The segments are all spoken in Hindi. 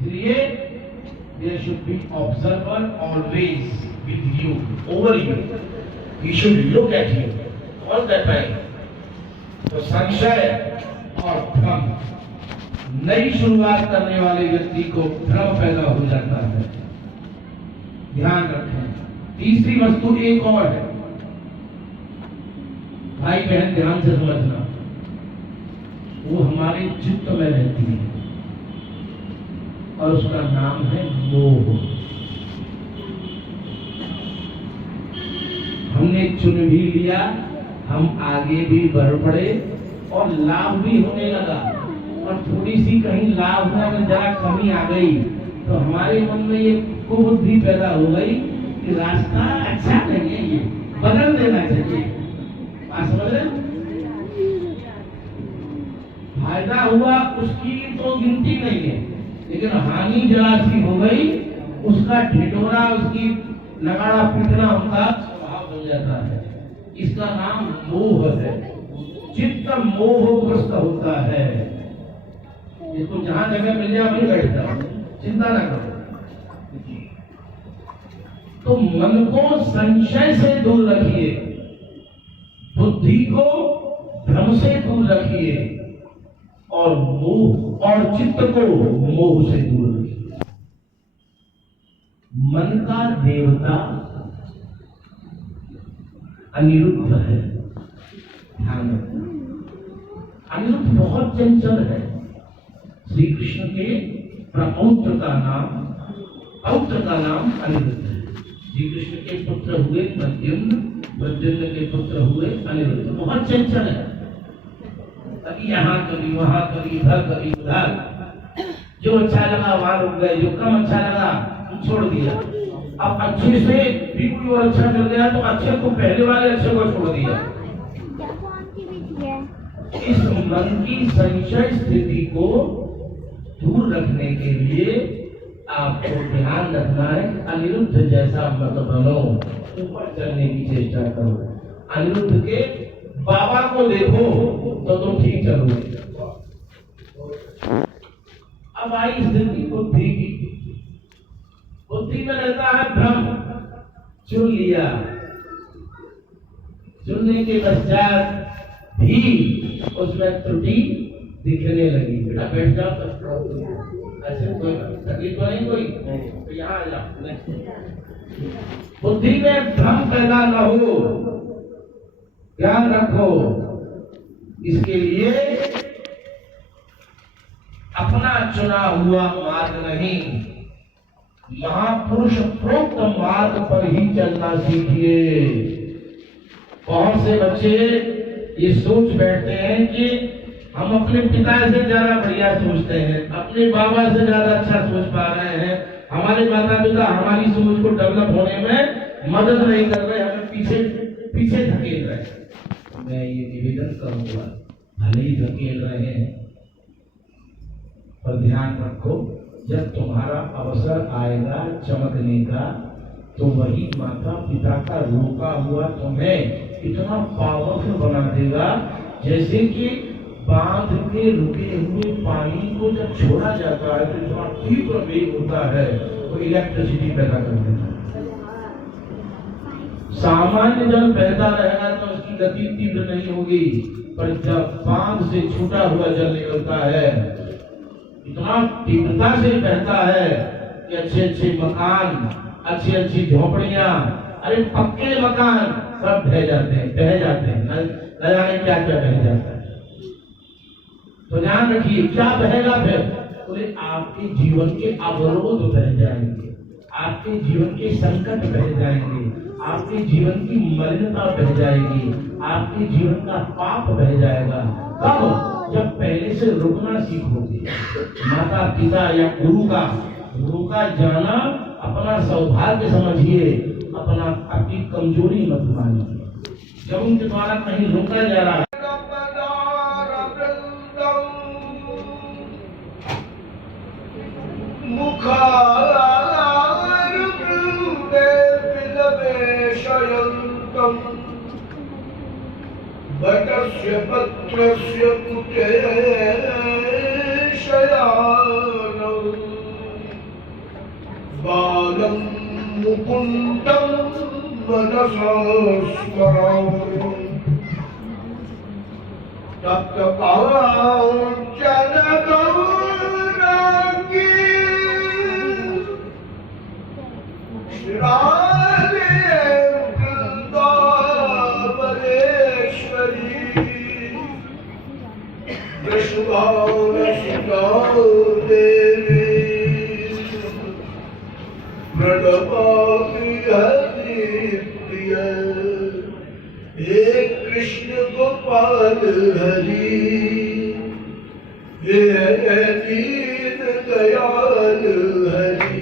इसलिए there should be observer always with you, over you. He should look at you all the time. तो संशय और भ्रम, नई शुरुआत करने वाले व्यक्ति को भ्रम पैदा हो जाता है। ध्यान रखें। तीसरी वस्तु एक और है, भाई बहन ध्यान से समझना, वो हमारे चित्त में रहती है और उसका नाम है मोह। हमने चुन भी लिया, हम आगे भी बढ़ पड़े और लाभ भी होने लगा, और थोड़ी सी कहीं लाभ में जरा कमी आ गई तो हमारे मन में ये कुबुद्धि पैदा हो गई कि रास्ता अच्छा नहीं है, ये बदल देना चाहिए। समझ रहे? फायदा हुआ उसकी तो गिनती नहीं है, लेकिन हानि जरा सी हो गई, उसका ढिढोरा, उसकी नगाड़ा पीटना उनका स्वभाव बन जाता है। इसका नाम मोह है। चित्त मोहग्रस्त होता है। इसको जहां जगह मिल जाए वहीं बैठ जाओ, चिंता ना करो। तो मन को संशय से दूर रखिए, बुद्धि को भ्रम से दूर रखिए, और मोह और चित्त को मोह से दूर रखिए। मन का देवता अनिरुद्ध है। ध्यान रखना, अनिरुद्ध बहुत चंचल है। श्री कृष्ण के प्रपौत्र का नाम अनिरुद्ध है। श्री कृष्ण के पुत्र हुए प्रद्युम्न, प्रद्युम्न के पुत्र हुए अनिरुद्ध। बहुत चंचल है, कभी यहाँ कभी वहां कभी इधर कभी उधर। जो अच्छा लगा वहां रुक गए, जो कम अच्छा लगा छोड़ दिया। अब अच्छे से भी कोई और अच्छा मिल गया तो अच्छे को, पहले वाले अच्छे को छोड़ दिया। इस मन की संशय स्थिति को दूर रखने के लिए आपको ध्यान रखना है। अनिरुद्ध जैसा मत बनो, ऊपर चलने की चेष्टा करो। अनिरुद्ध के बाबा को देखो तो तुम ठीक चलोगे। अब आई स्थिति बुद्धि की। बुद्धि में रहता है भ्रम। चुन लिया, चुनने के पश्चात भी उसमें त्रुटि दिखने लगी। बेटा बैठ जाओ तो अच्छा, कोई तकलीफ तो नहीं, कोई तो यहाँ आ जाओ। बुद्धि में भ्रम पैदा न हो, ध्यान रखो। इसके लिए अपना चुना हुआ मार्ग नहीं, महापुरुष प्रोक्त मार्ग पर ही चलना सीखिए। बहुत से बच्चे ये सोच बैठते हैं कि हम अपने पिता से ज्यादा बढ़िया सोचते हैं, अपने बाबा से ज्यादा अच्छा सोच पा रहे हैं, हमारे माता पिता हमारी सोच को डेवलप होने में मदद नहीं कर रहे, हमें पीछे धकेल रहे हैं। मैं ये निवेदन करूंगा, भले ही धकेल रहे हैं पर ध्यान रखो, जब तुम्हारा अवसर आएगा चमकने का तो वही माता पिता का रोका हुआ तुम्हें इतना पावरफुल बना देगा, जैसे कि बांध के रुके हुए पानी को जब छोड़ा जाता है तो इतना तीव्र वेग होता है, वो इलेक्ट्रिसिटी पैदा कर देता है। सामान्य जल बहता रहेगा तो उसकी गति तीव्र नहीं होगी, पर जब बांध से छूटा हुआ जल निकलता है इतना तीव्रता से बहता है कि अच्छे अच्छे मकान, अच्छी अच्छी झोपड़ियां, अरे पक्के मकान सब बह जाते हैं, न जाने क्या क्या बह जाता है। तो ध्यान रखिए, क्या बहेगा फिर? तो आपके जीवन के अवरोध बह जाएंगे, आपके जीवन के संकट बह जाएंगे, आपके जीवन की मलिनता बह जाएगी, आपके जीवन का पाप बह जाएगा। कब? जब पहले से रुकना सीखोगे। माता पिता या गुरु का जाना अपना सौभाग्य समझिए, अपनी कमजोरी मत मानिए। जब उनके द्वारा कहीं रोका जा रहा है, वटस्य पत्रस्य कुटे शयानम् तं मुकुन्दं मनसा स्मरामि तप्तकाञ्चन गौराङ्गी श्रीराधे वृन्दावनेश्वरी वृषभानुसुता देवी प्रणमामि हरिप्रिय हे कृष्ण गोपाल हरि हे दीन दयाल हरि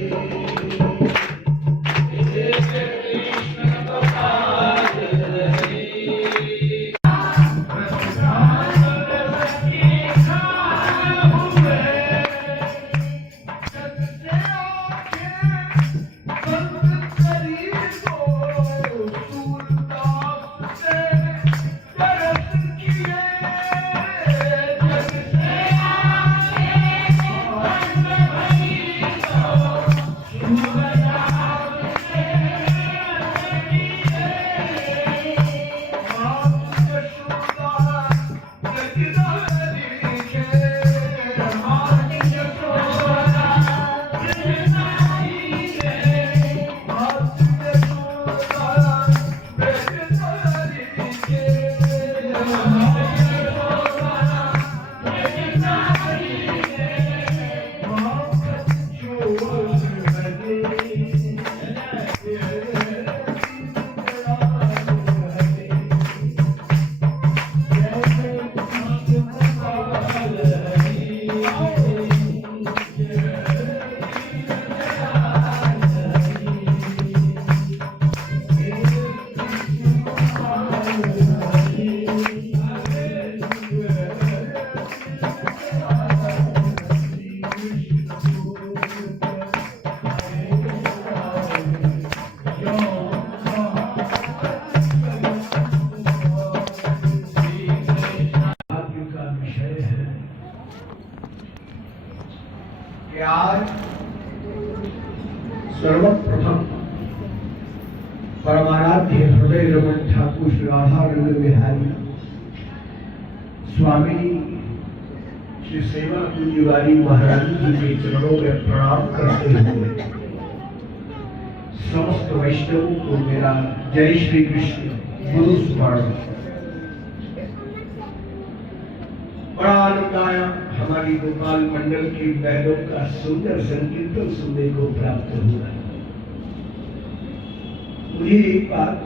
सर्वप्रथम परमाराध्य हृदय रमन ठाकुर श्री राधानंद बिहारी स्वामी श्री सेवा पूज्यवारी महाराज जी के चरणों में प्रणाम करते हुए समस्त वैष्णवों को मेरा जय श्री कृष्ण गुरु स्मरण। बड़ा आनंद आया, हमारी गोपाल मंडल की बहनों का सुंदर संकीर्तन सुनने को प्राप्त हुआ। मुझे एक बात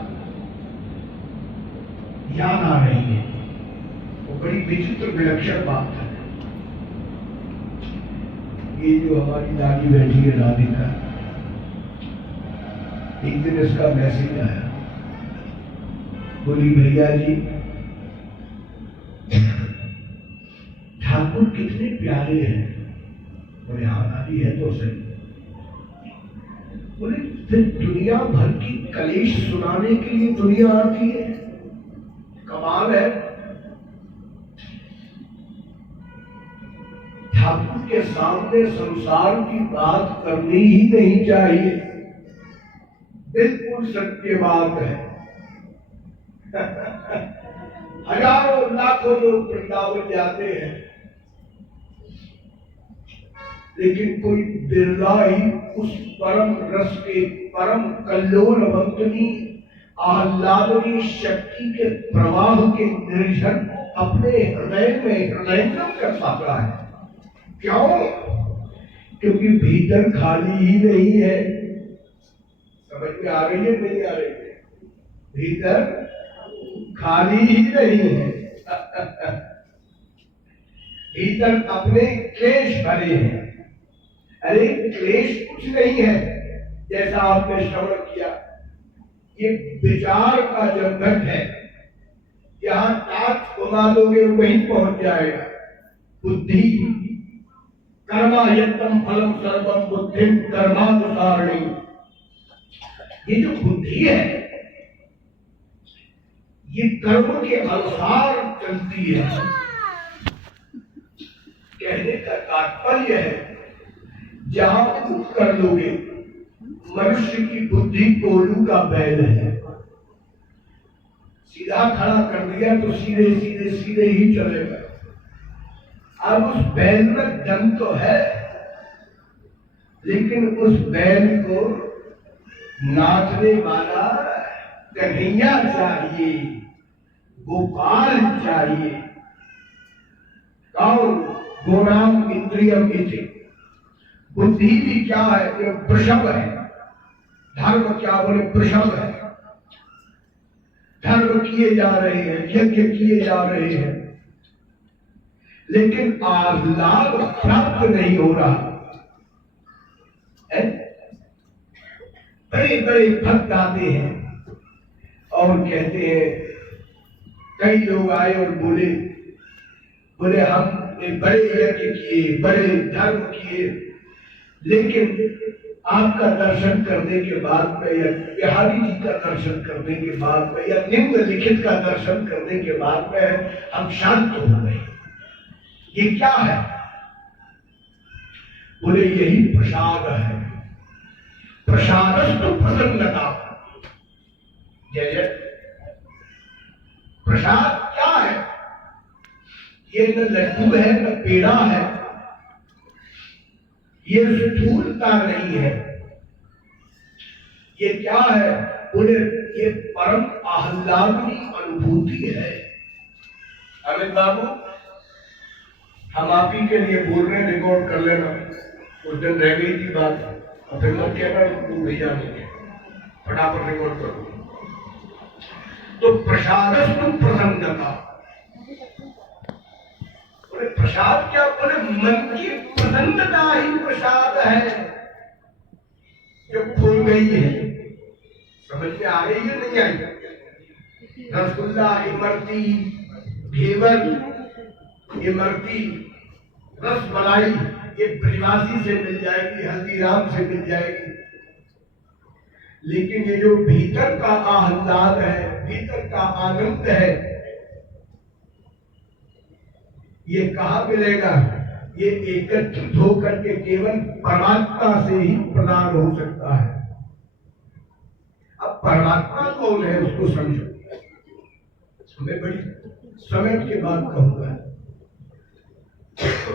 याद आ रही है, वो बड़ी विचित्र विलक्षण बात है। ये जो हमारी दादी बैठी है राधिका, एक दिन इसका मैसेज आया, बोली भैया जी ठाकुर कितने प्यारे हैं। बोले हाँ दादी है तो सही। बोले फिर दुनिया भर की कलेश सुनाने के लिए दुनिया आती है, कमाल है। ठाकुर के सामने संसार की बात करनी ही नहीं चाहिए, बिल्कुल सत्य बात है। हजारों लाखों लोग वृंदावन जाते हैं, लेकिन कोई बिरला ही उस परम रस के परम कल्लोल वंतनी आह्लादनी शक्ति के प्रवाह के निर्जन अपने हृदय में हृदयंगम कर पाता है। क्यों? क्योंकि भीतर खाली ही नहीं है। समझ में आ रही है नहीं आ रही है? भीतर खाली ही नहीं है। भीतर अपने क्लेश भरे हैं। अरे क्लेश कुछ नहीं है, जैसा आपने श्रवण किया, ये विचार का जंगल है। यहाँ टाच घुमा दोगे वहीं पहुंच जाएगा। बुद्धि कर्मा यत्तम फलम सर्वम बुद्धिम कर्मानुसारिणी, ये जो बुद्धि है ये कर्म के अनुसार चलती है। कहने का तात्पर्य है जहां तुम कर लोगे मनुष्य की बुद्धि कोलू का बैल है। सीधा खड़ा कर दिया तो सीधे सीधे सीधे ही चलेगा। अब उस बैल में दम तो है, लेकिन उस बैल को नाचने वाला कन्हैया चाहिए, गोपाल चाहिए। कौन? गोनाम इंद्रियम इति। बुद्धि भी क्या है? ये वृषभ है। धर्म क्या? बोले वृषभ है। धर्म किए जा रहे हैं, यज्ञ किए जा रहे हैं, लेकिन आह्लाद प्राप्त नहीं हो रहा है। बड़े बड़े भक्त आते हैं और कहते हैं, कई लोग आए और बोले हम बड़े यज्ञ किए, बड़े धर्म किए, लेकिन आपका दर्शन करने के बाद में या बिहारी जी का दर्शन करने के बाद में या निम्नलिखित का दर्शन करने के बाद में हम शांत हो गए। ये क्या है? बोले यही प्रसाद है। प्रसादस्तु प्रसन्नता। जय जय। प्रसाद क्या है? ये न लड्डू है न पेड़ा है, ये स्थूलता नहीं है। ये क्या है? बोले ये परम आह्लादनी अनुभूति है। अमित बाबू, हम आप ही के लिए बोल रहे हैं, रिकॉर्ड कर लेना। उस दिन रह गई थी बात, और फिर मत कहना तू भैया नहीं, फटाफट रिकॉर्ड करो। तो प्रसादस्तु प्रसन्नता। बोले प्रसाद क्या? बोले मन की प्रसन्नता ही प्रसाद है जो खो गई है। समझ में आ रही है नहीं आई? रसगुल्ला, इमरती, घेवर, इमरती, रसमलाई ये ब्रिवासी से मिल जाएगी, हल्दीराम से मिल जाएगी, लेकिन ये जो भीतर का आह्लाद है, भीतर का आनंद है, ये कहाँ मिलेगा? ये एकत्रित होकर के केवल परमात्मा से ही प्रदान हो सकता है। अब परमात्मा कौन है उसको समझो। मैं बड़ी समेट के बाद कहूंगा।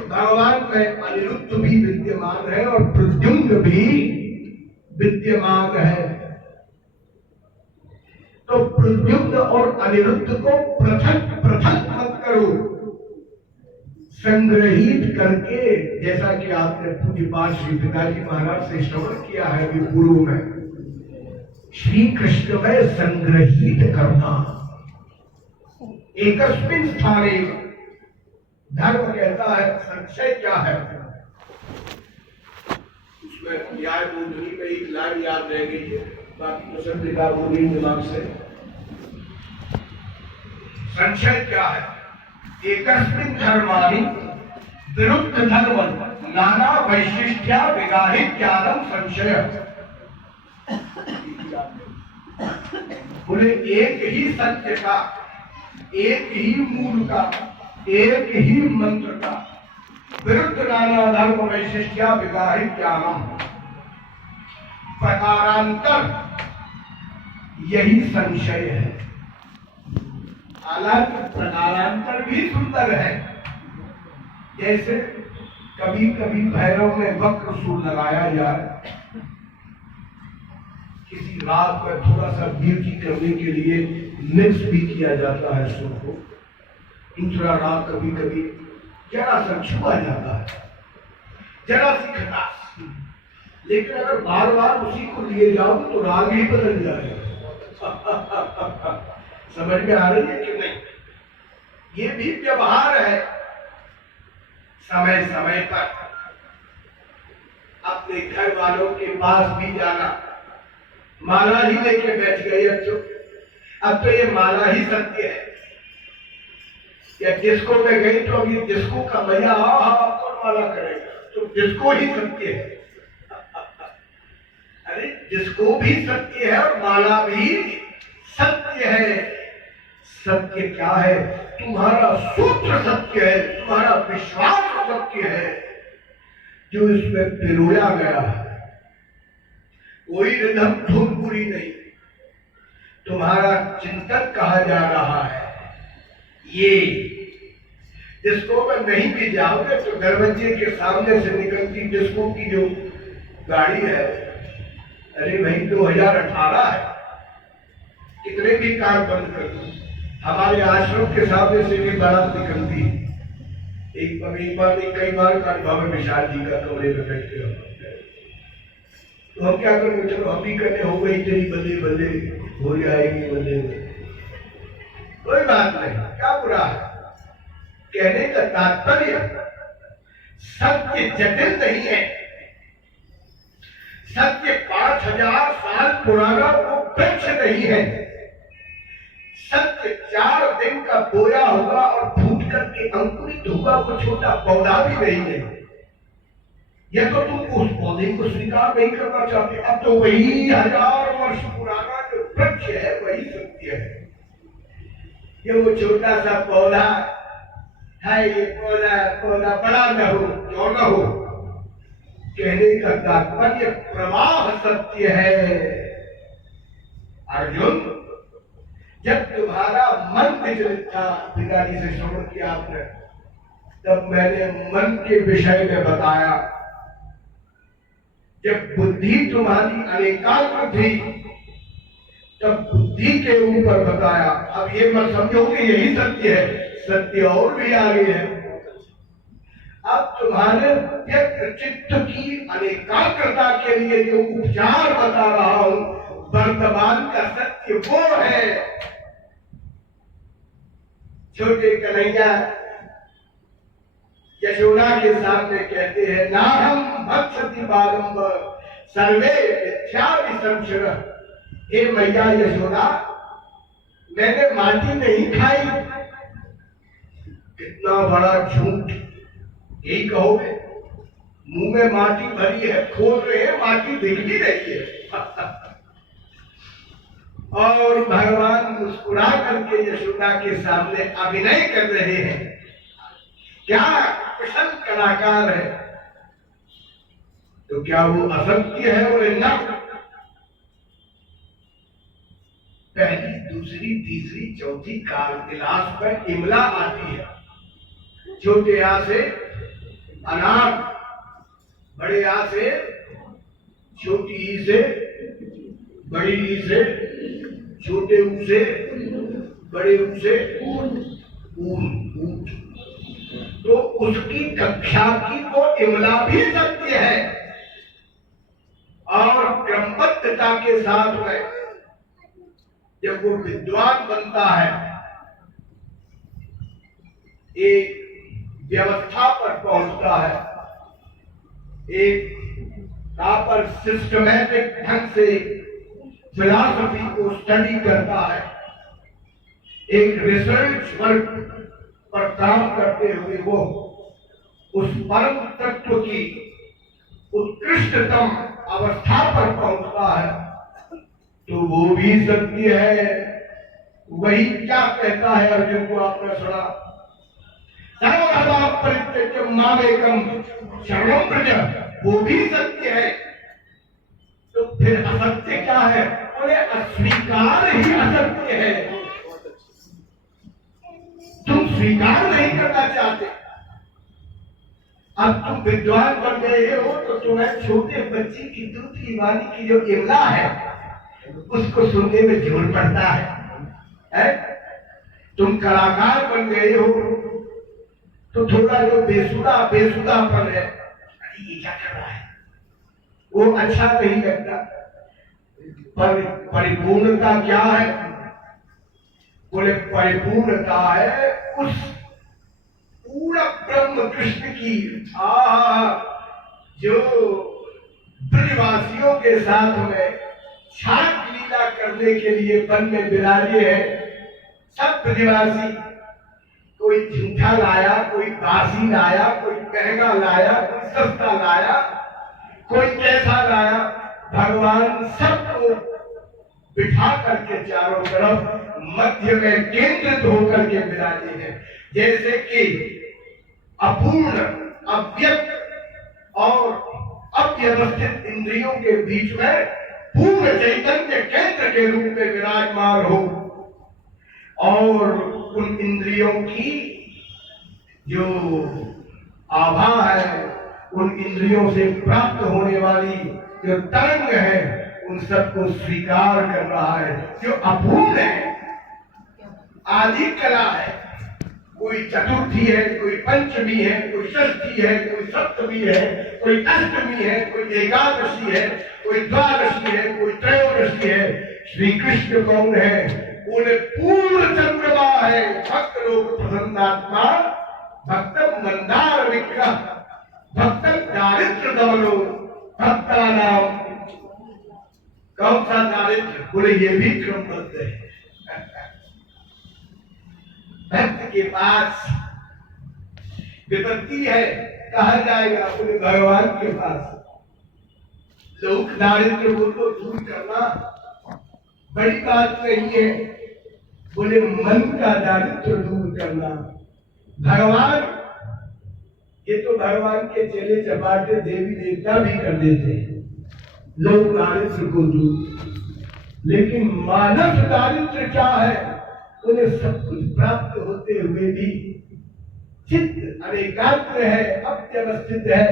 भगवान में अनिरुद्ध भी विद्यमान है और प्रद्युम्न भी विद्यमान है। तो प्रद्युम्न और अनिरुद्ध को पृथक पृथक मत करो, संग्रहित करके, जैसा कि आपने पूज्यपाद श्री पिताजी महाराज से श्रवण किया है अभी पूर्व में, श्री कृष्ण में संग्रहित करना। एकस्मिन स्थाने धर्म कहता है, संशय क्या है? उसमें न्याय बोधनी में एक लाइन याद रह गई है, बाकी तो सब दिखा बोली दिमाग से। संशय क्या है? एकस्मिन धर्माणि विरुद्ध धर्म नाना वैशिष्ट्या विगाहित ज्ञानम संशय। बोले एक ही सत्य का, एक ही मूल का, एक ही मंत्र का विरुद्ध नाना धर्म वैशिष्ट्या विगाहित ज्ञानम, प्रकारांतर यही संशय है। हालांकि प्रकारांतर भी सुंदर है। जैसे कभी कभी भैरव में वक्र सुर लगाया जाए, किसी राग पर थोड़ा सा ब्यूटी करने के लिए मिक्स भी किया जाता है सुर को। दूसरा राग कभी कभी जरा सा छुआ जाता है, जरा सी खटास, लेकिन अगर बार बार उसी को लिए जाओ तो राग ही बदल जाएगा। समझ में आ रही है कि नहीं? ये भी व्यवहार है। समय समय पर अपने घर वालों के पास भी जाना, माला ही लेके बैठ गए, अब तो ये माला ही सत्य है। या डिस्को में गई तो अब ये डिस्को का मजा, कौन माला करेगा? तो डिस्को ही सत्य है। अरे डिस्को भी सत्य है और माला भी सत्य है। सत्य क्या है? तुम्हारा सूत्र सत्य है, तुम्हारा विश्वास सत्य है जो इसमें पिरोया गया है। कोई रिधम धुनपुरी नहीं, तुम्हारा चिंतन कहा जा रहा है। ये डिस्को में नहीं भी जाओगे तो दरवाजे के सामने से निकलती डिस्को की जो गाड़ी है, अरे भाई 2018 है, कितने भी कार बंद कर दो, हमारे आश्रम के सामने से भी बारात निकलती है। एक बार नहीं कई बार का अनुभव है, विशाल जी का कमरे में बैठ के तो हम क्या करेंगे, चलो हम भी करने हो गई तेरी बल्ले बल्ले हो जाएगी बल्ले बल्ले, कोई बात नहीं, क्या बुरा है। कहने का तात्पर्य सत्य जटिल नहीं है, सत्य 5000 साल पुराना वो वृक्ष नहीं है, सत्य 4 दिन का बोया होगा और फूट करके अंकुरित होगा, वो छोटा पौधा भी नहीं है। यह तो तुम उस पौधे को स्वीकार नहीं करना चाहते, अब तो वही 1000 वर्ष पुराना जो वृक्ष है वही सत्य है। ये वो छोटा सा पौधा है, ये पौधा बड़ा न हो क्यों न हो, कहने का तात्पर्य प्रवाह सत्य है। अर्जुन, जब तुम्हारा मन विचलित था, पिताजी से श्रवण किया आपने, तब मैंने मन के विषय में बताया। जब बुद्धि तुम्हारी अनेकाग्र थी तब बुद्धि के ऊपर बताया। अब ये मत समझो कि यही सत्य है, सत्य और भी आगे है। अब तुम्हारे व्यक्त चित्त की अनेकाग्रता के लिए जो उपचार बता रहा हूं, वर्तमान का सत्य वो है। छोटे कन्हैया यशोदा के सामने कहते हैं, ना हम भक्षति बालंब सर्वे मिथ्या विसंशय। हे मैया यशोदा, मैंने माटी नहीं खाई। कितना बड़ा झूठ, यही कहोगे, मुंह में माटी भरी है, खोल रहे हैं, माटी दिख भी रही है। और भगवान मुस्कुरा करके यशोदा के सामने अभिनय कर रहे हैं। क्या कुशल कलाकार है, तो क्या वो असत्य है और निंदा? पहली, दूसरी, तीसरी, चौथी काल विलास पर इमला आती है। छोटे आ से अनार, बड़े आ से छोटी ई से, बड़ी ई से, छोटे ऊ से, बड़े ऊ से ऊट। तो उसकी कक्षा की वो इमला भी सत्य है। और क्रमबद्धता के साथ में जब वो विद्वान बनता है, एक व्यवस्था पर पहुंचता है, एक प्रॉपर सिस्टमैटिक ढंग से फिलॉसफी को स्टडी करता है, एक रिसर्च वर्क पर काम करते हुए वो उस परम तत्व की उत्कृष्टतम अवस्था पर पहुंचता है, तो वो भी सत्य है। वही क्या कहता है अर्जुन को आपने सुना, सर्वधर्मा परित्यज्य मामेकं शरणं व्रज, वो भी सत्य है। तो फिर असत्य क्या है? बोले अस्वीकार ही असत्य है। तुम स्वीकार नहीं करना चाहते। अब तुम विद्वान बन गए हो तो तुम्हें छोटे बच्चे की दूध की वाणी की जो इमला है उसको सुनने में जोर पड़ता है? तुम कलाकार बन गए हो तो थोड़ा जो बेसुधापन है, अरे ये क्या कर रहा है, वो अच्छा नहीं लगता। पर परिपूर्णता क्या है? बोले परिपूर्णता है उस पूरा ब्रह्म कृष्ण की, जो ब्रजवासियों के साथ में छाट लीला करने के लिए वन में विराजे है। सब ब्रजवासी, कोई झूठा लाया, कोई बासी लाया, कोई महंगा लाया, कोई सस्ता लाया, कोई कैसा लाया, भगवान सबको बिठा करके चारों तरफ मध्य में केंद्रित होकर के विराजे हैं। जैसे कि अपूर्ण, अव्यक्त और अव्यवस्थित इंद्रियों के बीच में पूर्ण चैतन्य केंद्र के रूप में विराजमान हो और उन इंद्रियों की जो आभा है, उन इंद्रियों से प्राप्त होने वाली जो तरंग है, उन सबको स्वीकार कर रहा है, जो अपूर्ण है, आदि कला है। कोई चतुर्थी है, कोई पंचमी है, कोई षष्ठी है, कोई सप्तमी है, कोई अष्टमी है, कोई एकादशी है, कोई द्वादशी है, कोई त्रयोदशी है। श्री कृष्ण कौन है? उन्हें पूर्ण चंद्रमा है, भक्त लोग प्रसन्नात्मा, भक्तम मंदार विग्रह, भक्तम दारिद्र दमनो, भक्ता नाम। कौन सा दारिद्र? बोले ये भी क्रमबद्ध है। भक्त के पास विपत्ति है, कहा जाएगा बोले भगवान के पास। लोक दारिद्र को तो दूर करना बड़ी बात नहीं है, बोले मन का दारिद्र दूर करना। भगवान, ये तो भगवान के चेले चपाटे देवी देवता भी कर देते हैं लोक दारिद्र को दूर, लेकिन मानव दारिद्र क्या है? उन्हें सब कुछ प्राप्त होते हुए भी चित्त अनेकाग्र है, अव्यवस्थित है,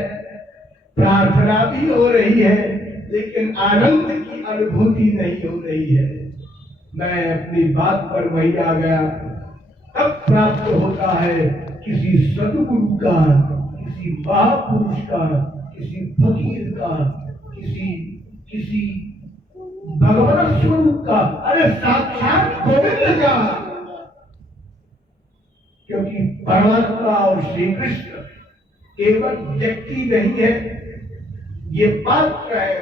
प्रार्थना भी हो रही है, लेकिन आनंद की अनुभूति नहीं हो रही है। मैं अपनी बात पर वही आ गया। तब प्राप्त होता है किसी सदगुरु का, किसी महापुरुष का, किसी फकीर का, किसी भगवान स्वरूप का, अरे साक्षात गोविंद का। क्योंकि परमात्मा और श्री कृष्ण केवल व्यक्ति नहीं है, ये पात्र है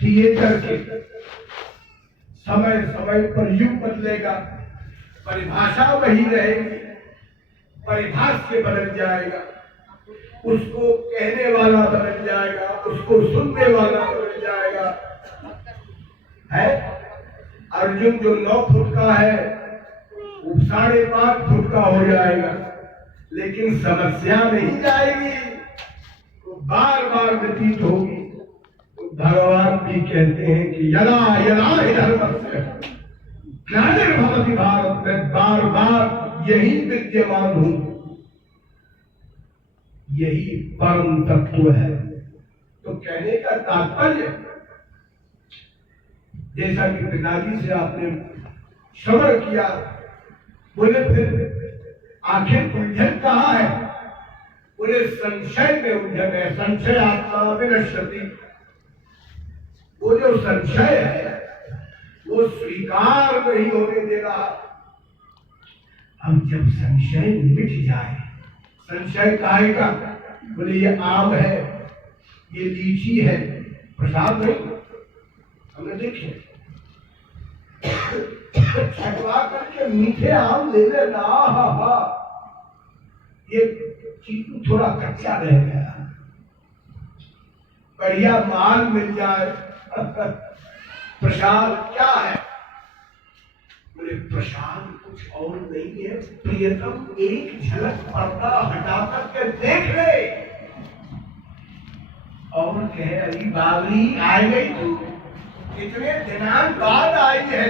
थिएटर के। समय समय पर युग बदलेगा, परिभाषा वही रहेगी, परिभाष्य बदल जाएगा, उसको कहने वाला बदल जाएगा, उसको सुनने वाला बदल जाएगा। है अर्जुन जो 9 फुट का है, वो 5.5 फुट का हो जाएगा, लेकिन समस्या नहीं जाएगी, वो बार बार व्यतीत होगी। तो भगवान भी कहते हैं कि यदा यदा हि धर्मस्य ग्लानिर्भवति भारत, में बार बार यही विद्यमान हूं, यही परम तत्व है। तो कहने का तात्पर्य, जैसा कि पिताजी से आपने श्रवण किया, बोले फिर आखिर उलझन कहाँ है? बोले संशय में उलझन है। संशय आत्मा विनश्यति। वो जो संशय है वो स्वीकार नहीं होने दे रहा। अब जब संशय मिट जाए, संशय काहे का? बोले ये आम है, ये लीची है, प्रसाद नहीं। हमने देखे छटवा करके मीठे आम ले लेना, ये चीकू थोड़ा कच्चा रह गया, बढ़िया माल मिल जाए। प्रसाद क्या है? बोले प्रसाद कुछ और नहीं है, प्रियतम एक झलक पर्दा हटा करके देख ले। और कहे अरे बाबरी आ गई तू, इतने दिनांत बाद आई है।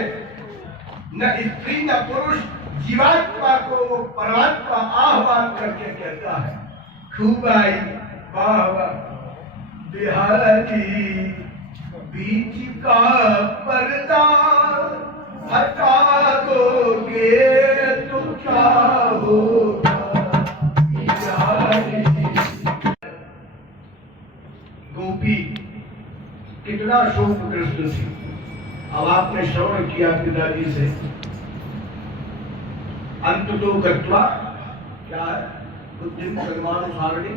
न स्त्री न पुरुष जीवात्मा को परमात्मा आह्वान करके कहता है, खूब आई, वाह वाह बिहारी, बीच का पर्दा हटा दोगे तो क्या होगा बिहारी। गोपी कितना शोकग्रस्त थी। अब आपने श्रवण किया पिताजी से, अंत तो गत्वा क्या है? बुद्धि कर्मानुसारिणी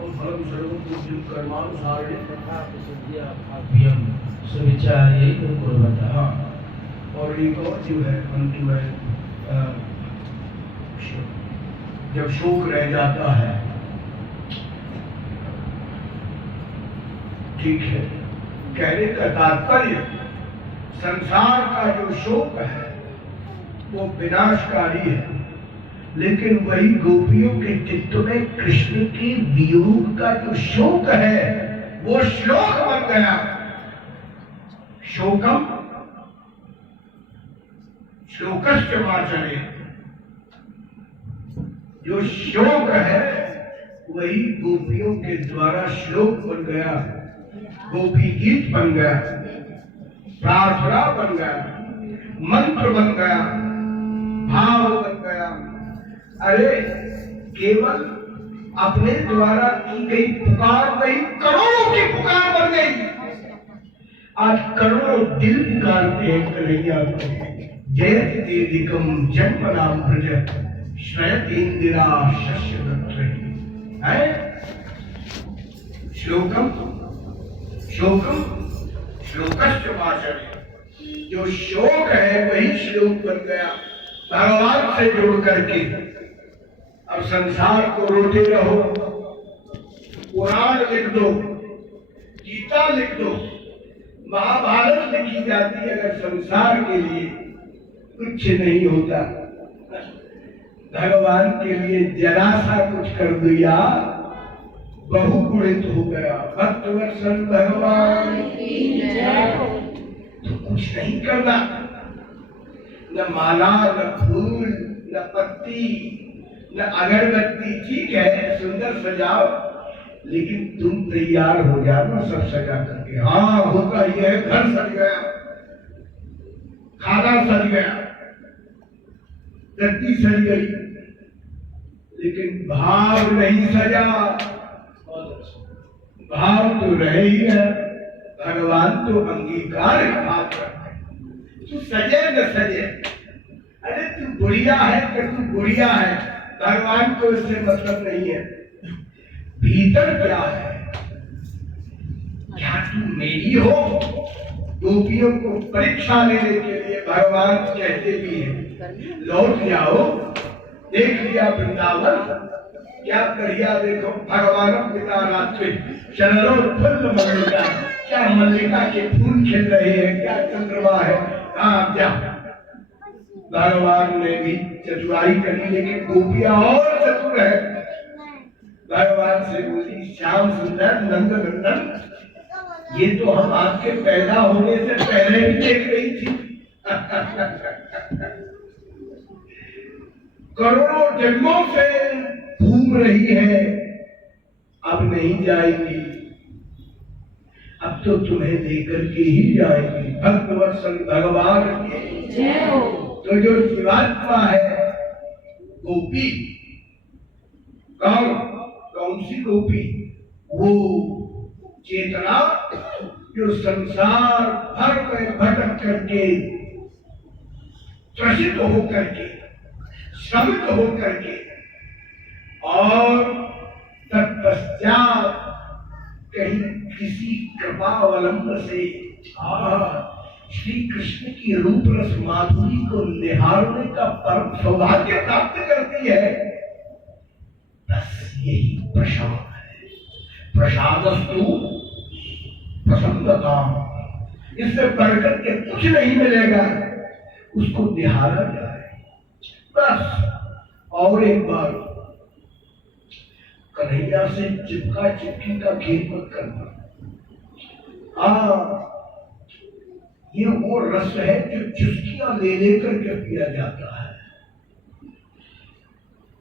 और फलम सर्वं बुद्धि कर्मानुसारिणी सुविचार्य कुर्वतः। और एक और जो है अंत में जब शोक रह जाता है, ठीक है, कहने का तात्पर्य संसार का जो शोक है वो विनाशकारी है, लेकिन वही गोपियों के चित्त में कृष्ण के वियोग का जो शोक है वो श्लोक बन गया। शोकम श्लोकस्य वाचने, जो शोक है वही गोपियों के द्वारा श्लोक बन गया, गोपी गीत बन गया, प्रार्थना बन गया, मंत्र बन गया, भाव बन गया। अरे केवल अपने द्वारा की गई पुकार नहीं, करोड़ों की पुकार बन गई। आज करोड़ों दिल पुकारते हैं कन्हैया को। जयति देदिकम जन्मनाम प्रज श्रयति इंदिरा शस्यदत्रे। है श्लोकम श्लोकम श्लोकस्य वाचने, जो शोक है वही श्लोक बन गया भगवान से जोड़ करके। अब संसार को रोते रहो, पुराण लिख दो, गीता लिख दो, महाभारत लिखी जाती है, अगर संसार के लिए कुछ नहीं होता। भगवान के लिए जरा सा कुछ कर दिया, बहुगुणित हो गया। भक्तवत्सल भगवान तो कुछ नहीं करना, न माला, न फूल, न पत्ती, न अगरबत्ती। ठीक है, सुंदर सजाओ, लेकिन तुम तैयार हो जाना सब सजा करके। हाँ होगा ये, घर सज गया, खाना सज गया, गद्दी सज गई, लेकिन भाव नहीं सजा। भाव तो रहे ही है, भगवान तो अंगीकार का भाव करते हैं। तू सजे न सजे, अरे तू गुड़िया है कि तू गुड़िया है, भगवान को इससे मतलब नहीं है। भीतर क्या है, क्या तू मेरी हो? गोपियों को परीक्षा लेने के लिए भगवान कहते भी हैं, लौट जाओ, देख लिया वृंदावन, क्या बढ़िया देखो भगवान पिता रात्रि चलो फुल मल्लिका, क्या मल्लिका के फूल खिल रहे हैं, क्या चंद्रमा है। हाँ जा, भगवान ने भी चतुराई करी, लेकिन गोपियां और चतुर है। भगवान से बोली, श्याम सुंदर नंद नंदन, ये तो हम आपके पैदा होने से पहले भी देख रही थी। करोड़ों जन्मों से घूम रही है, अब नहीं जाएगी, अब तो तुम्हें लेकर के ही जाएगी। भक्तवत्सल भगवान की जय हो। तो जो जीवात्मा है गोपी, कौन सी गोपी? वो चेतना जो संसार भर में भटक करके, त्रसित होकर के, श्रमित होकर के, और तत्पश्चात कहीं किसी कृपावलंब से श्री कृष्ण की रूप रस माधुरी को निहारने का परम सौभाग्य प्राप्त करती है। बस यही प्रसाद है, प्रसादस्तु प्रसन्नता। इससे बढ़कर के कुछ नहीं मिलेगा, उसको निहारा जाए बस। और एक बार कन्हैया से चिपका चिपकी का खेल मत करना। ये वो रस है जो चुस्कियां ले लेकर के पिया जाता है।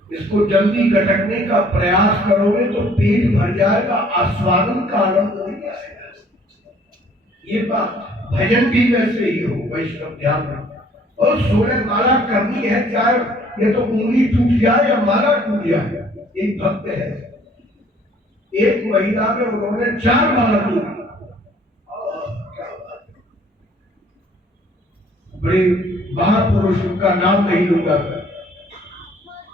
इसको जल्दी गटकने का प्रयास करोगे तो पेट भर जाएगा, आस्वादन का आनंद नहीं आएगा। ये बात भजन भी वैसे ही हो, वैष्णव ध्यान रखो। और 16 माला करनी है, चाहे ये तो उंगली टूट जाए या माला टूट जाए। एक भक्त है, एक महीना में उन्होंने 4 माला टूटी। बड़े महापुरुष, उनका नाम नहीं लूंगा,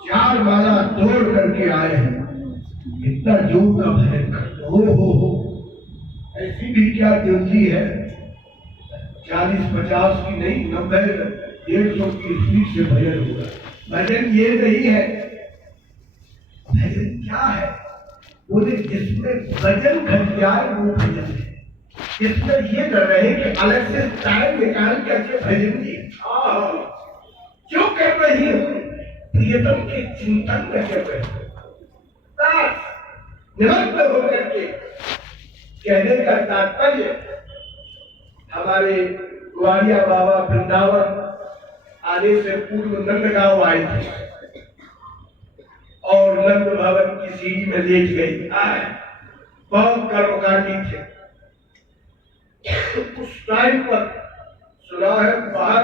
4 माला तोड़ करके आए हैं। इतना जोर का भजन कर, हो ऐसी भी क्या ज्योति है, 40-50 की नहीं, 90-150 की स्पीड से भजन होगा। भजन ये नहीं है, भजन क्या है? बोले जिसमें भजन घट जाए वो भजन है। इसमें ये न रहे कि अलग से टाइम निकाल करके भजन की क्यों कर रही हो, प्रियतम के चिंतन में कर रहे हो। निमग्न होकर के कहने का तात्पर्य हमारे ग्वालिया बाबा वृंदावन आने से पूर्व नंदगांव आए थे और नंद भवन की सीढ़ी में लेट गई। बहुत कर्मकांडी थे। उस टाइम पर सुना है बाहर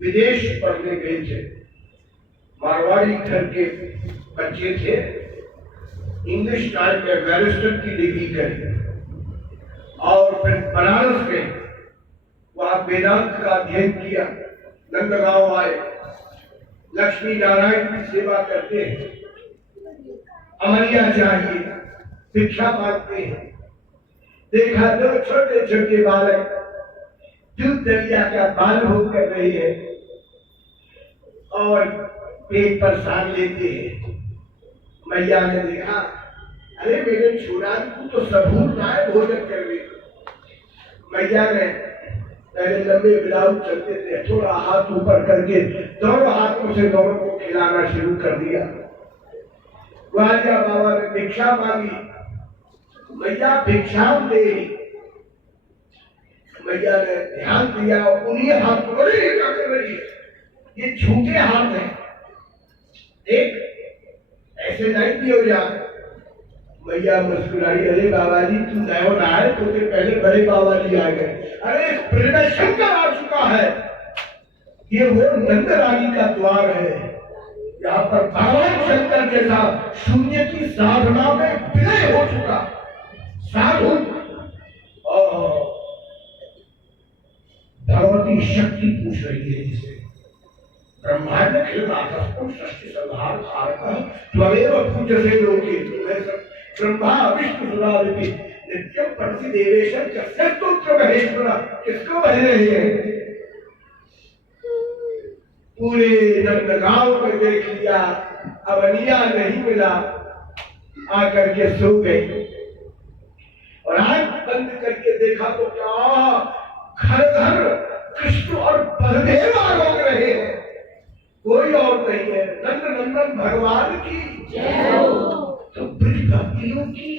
विदेश पढ़ने गए थे, मारवाड़ी घर के बच्चे थे, इंग्लिश टाइम में बैरिस्टर की डिग्री करी और फिर बनारस गए, वहां वेदांत का अध्ययन किया। नंदगांव आए, लक्ष्मी नारायण की सेवा करते हैं, अमरिया चाहिए, भिक्षा मांगते हैं। देखा दो छोटे छोटे बालक दूध दलिया का बाल भोग कर रहे हैं और पेट पर सांग लेते हैं। मैया ने देखा, अरे मेरे छोरा तू तो सबूत लाए भोजन करने। मैया ने पहले लंबे ब्लाउज चलते थे, थोड़ा हाथ ऊपर करके दोनों हाथों से दोनों को खिलाना शुरू कर दिया। ग्वालिया बाबा ने भिक्षा मांगी, मैया भिक्षा दे। मैया ने ध्यान दिया, उन्हीं हाथ को क्या कर रही है, ये झूठे हाथ हैं, देख ऐसे नहीं दियो यार। मैया मुस्कुराई, अरे बाबा जी तू नयो ना आए, तो पहले बड़े बाबा जी आ गए। अरे इस प्रेरणा शंकर आ चुका है, ये वो नंद रानी का द्वार है, यहाँ पर भगवान शंकर के साथ शून्य की साधना में विलय हो चुका साधु और भगवती शक्ति पूछ रही है जिसे ब्रह्मांड खिलनाथस्पुर सृष्टि संहार कारक त्वमेव पूज्यसे लोके। तुम्हें सब ब्रह्मा विष्णु सुरावती नित्यम परसि देवेशं कस्य स्तोत्र महेश्वर, किसको बह रहे हैं? पूरे नंदगांव में देख लिया, अवनिया नहीं मिला, आकर के सो गई और आंख बंद करके देखा तो क्या घर घर कृष्ण और बलदेव आरोग रहे हैं, कोई और नहीं है। नंद नंदन भगवान की जय हो। तो ब्रज भक्तियों की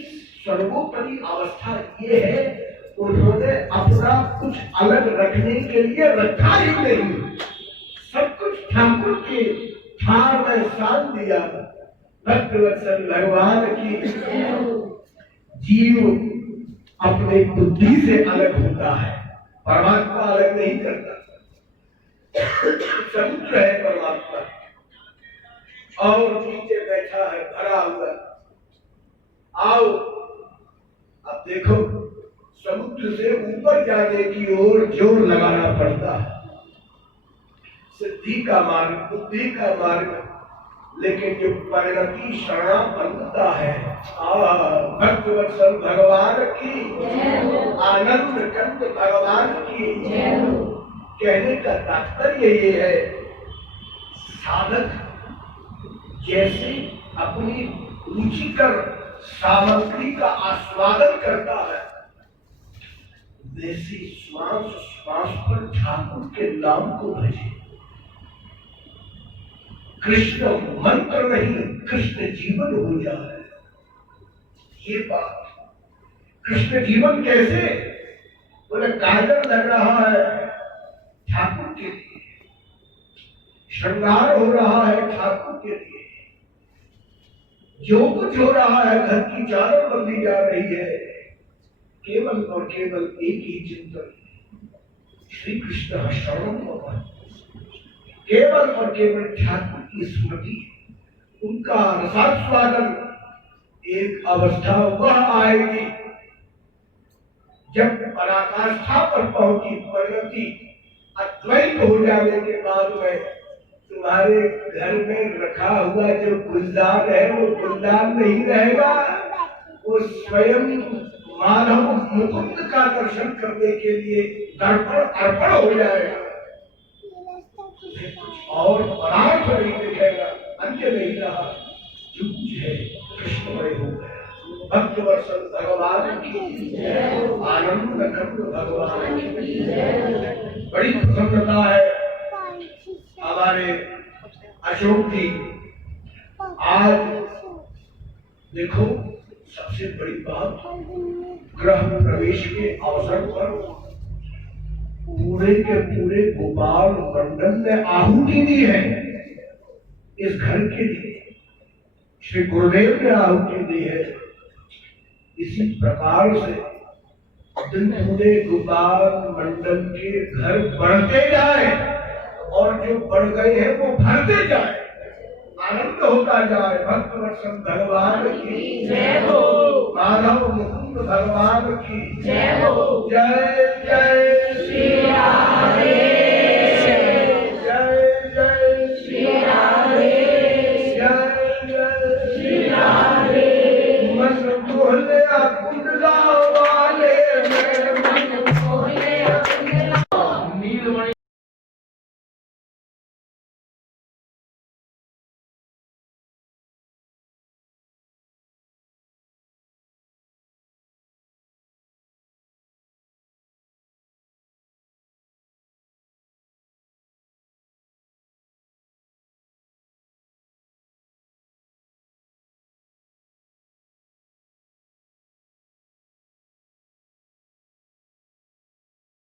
सर्वोपरि अवस्था ये है, उन्होंने अपना कुछ अलग रखने के लिए रखा ही नहीं, सब कुछ ठाकुर के थार में सान दिया। भक्तवत्सल भगवान की जय हो। जीव अपने बुद्धि से अलग होता है, परमात्मा अलग नहीं करता। समुद्र है परमात्मा और नीचे बैठा है भरा हुआ। आओ अब देखो, समुद्र से ऊपर जाने की ओर जोर लगाना पड़ता है, सिद्धि का मार्ग, बुद्धि का मार्ग, लेकिन जो परिणति शरणा बनता है। भक्तवत्सल भगवान की, आनंद कंद भगवान की। कहने का तात्पर्य ये है, साधक जैसे अपनी रुचिकर सामग्री का आस्वादन करता है, वैसे श्वास श्वास पर ठाकुर के नाम को भजे। कृष्ण मंत्र नहीं, कृष्ण जीवन हो जाए, ये बात। कृष्ण जीवन कैसे? बोले काजल लग रहा है ठाकुर के लिए, श्रृंगार हो रहा है ठाकुर के लिए, जो कुछ हो रहा है, घर की चादर बदली जा रही है, केवल और केवल एक ही चिंतन, श्री कृष्ण शरणम भव। केवल और केवल ठाकुर की स्मृति, उनका रसास्वादन। एक अवस्था वह आएगी जब पराकाष्ठा पर पहुंची परिणति, अद्वैत हो जाने के बाद में तुम्हारे घर में रखा हुआ जो गुलदान है वो गुलदान नहीं रहेगा, वो स्वयं माधव मुकुंद का दर्शन करने के लिए दर्पण अर्पण हो जाएगा, और पदार्थ नहीं दिखेगा, अन्य नहीं रहा, जो कुछ है कृष्णमय हो गया। भक्तवत्सल भगवान की जय, आनंद कंद भगवान की जय। बड़ी प्रसन्नता है हमारे अशोक जी, आज देखो सबसे बड़ी बात, गृह प्रवेश के अवसर पर पूरे के पूरे गोपाल मंडल ने आहुति दी है इस घर के लिए। श्री गुरुदेव ने आहुति दी है। इसी प्रकार से दिन पूरे गोपाल मंडल के घर बढ़ते जाए और जो बढ़ गए हैं वो भरते जाए, आनंद होता जाए। भक्त वत्सल भगवान की जय हो, माधव मुकुंद भगवान की जय हो। जय जय श्री राधे।